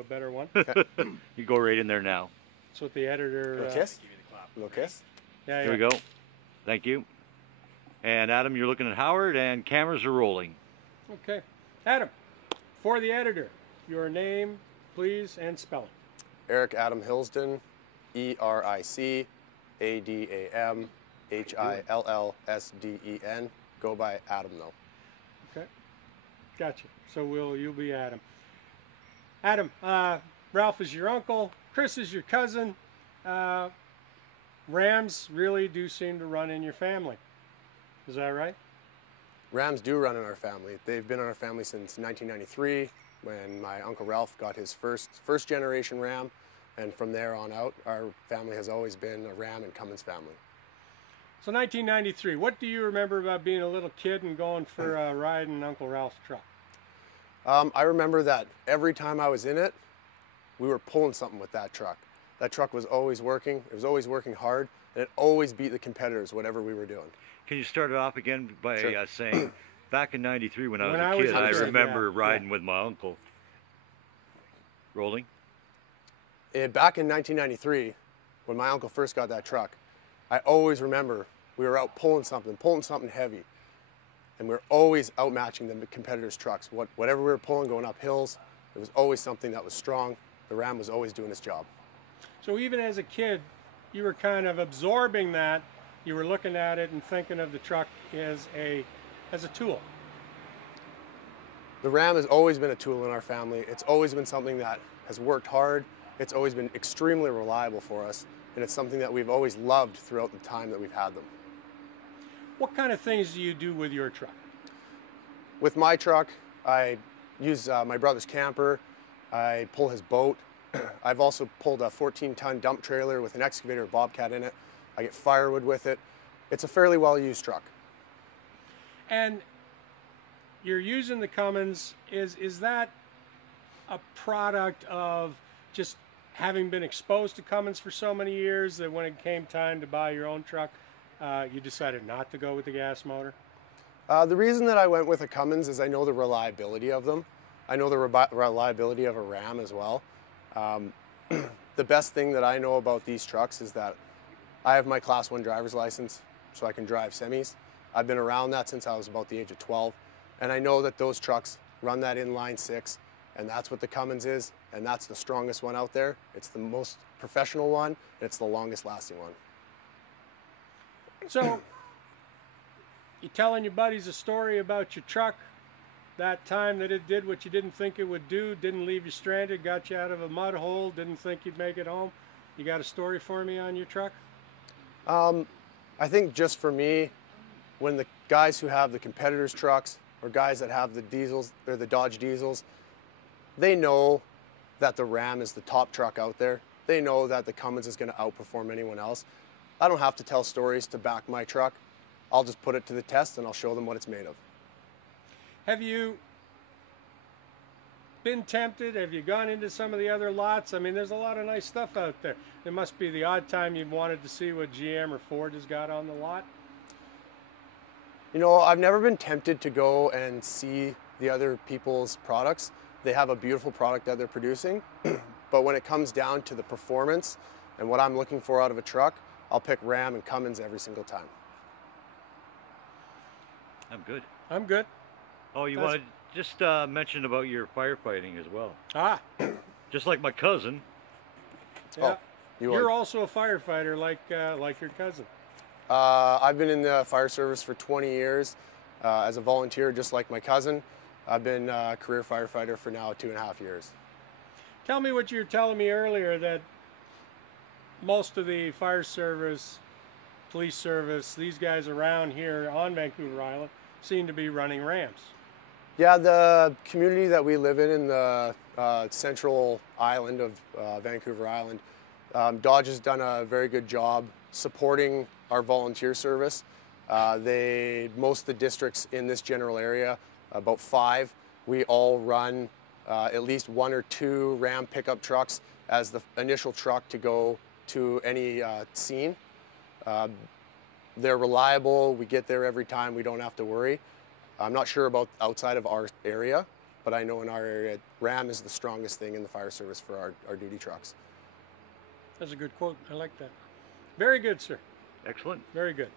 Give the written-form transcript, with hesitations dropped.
a better one. You go right in there now. That's what the editor. Little kiss? Little kiss? Yeah, Here we go. Thank you. And Adam, you're looking at Howard, and cameras are rolling. Okay. Adam, for the editor, your name, please, and spelling. Eric Adam Hillsden, EricAdamHillsden. Go by Adam though. Okay. Gotcha. So you'll be Adam. Adam, Ralph is your uncle. Chris is your cousin. Rams really do seem to run in your family. Is that right? Rams do run in our family. They've been in our family since 1993 when my Uncle Ralph got his first generation Ram, and from there on out our family has always been a Ram and Cummins family. So 1993, what do you remember about being a little kid and going for a ride in Uncle Ralph's truck? I remember that every time I was in it, we were pulling something with that truck. That truck was always working. It was always working hard, and it always beat the competitors, whatever we were doing. Can you start it off again by saying, back in '93 when I was a kid, I remember riding with my uncle. Rolling? Back in 1993, when my uncle first got that truck, I always remember we were out pulling something heavy, and we were always outmatching the competitors' trucks. Whatever we were pulling going up hills, it was always something that was strong. The Ram was always doing its job. So even as a kid, you were kind of absorbing that. You were looking at it and thinking of the truck as a tool. The Ram has always been a tool in our family. It's always been something that has worked hard. It's always been extremely reliable for us, and it's something that we've always loved throughout the time that we've had them. What kind of things do you do with your truck? With my truck, I use my brother's camper. I pull his boat. I've also pulled a 14-ton dump trailer with an excavator Bobcat in it. I get firewood with it. It's a fairly well-used truck. And you're using the Cummins. Is that a product of just having been exposed to Cummins for so many years that when it came time to buy your own truck, you decided not to go with the gas motor? The reason that I went with a Cummins is I know the reliability of them. I know the reliability of a Ram as well. The best thing that I know about these trucks is that I have my Class 1 driver's license, so I can drive semis. I've been around that since I was about the age of 12, and I know that those trucks run that inline 6, and that's what the Cummins is, and that's the strongest one out there. It's the most professional one, and it's the longest lasting one. So, you're telling your buddies a story about your truck, that time that it did what you didn't think it would do, didn't leave you stranded, got you out of a mud hole, didn't think you'd make it home. You got a story for me on your truck? I think just for me, when the guys who have the competitors' trucks or guys that have the diesels or the Dodge diesels, they know that the Ram is the top truck out there. They know that the Cummins is going to outperform anyone else. I don't have to tell stories to back my truck. I'll just put it to the test and I'll show them what it's made of. Have you been tempted? Have you gone into some of the other lots? I mean, there's a lot of nice stuff out there. It must be the odd time you've wanted to see what GM or Ford has got on the lot. You know, I've never been tempted to go and see the other people's products. They have a beautiful product that they're producing, but when it comes down to the performance and what I'm looking for out of a truck, I'll pick Ram and Cummins every single time. I'm good. I'm good. Oh, you want to just mention about your firefighting as well? Ah. Just like my cousin. Yeah. Oh, you're also a firefighter like your cousin. I've been in the fire service for 20 years as a volunteer, just like my cousin. I've been a career firefighter for now 2.5 years. Tell me what you were telling me earlier, that most of the fire service, police service, these guys around here on Vancouver Island seem to be running Rams. Yeah, the community that we live in the central island of Vancouver Island, Dodge has done a very good job supporting our volunteer service. Most of the districts in this general area, about 5, we all run at least 1 or 2 Ram pickup trucks as the initial truck to go to any scene. They're reliable. We get there every time. We don't have to worry. I'm not sure about outside of our area, but I know in our area, Ram is the strongest thing in the fire service for our duty trucks. That's a good quote. I like that. Very good, sir. Excellent. Very good.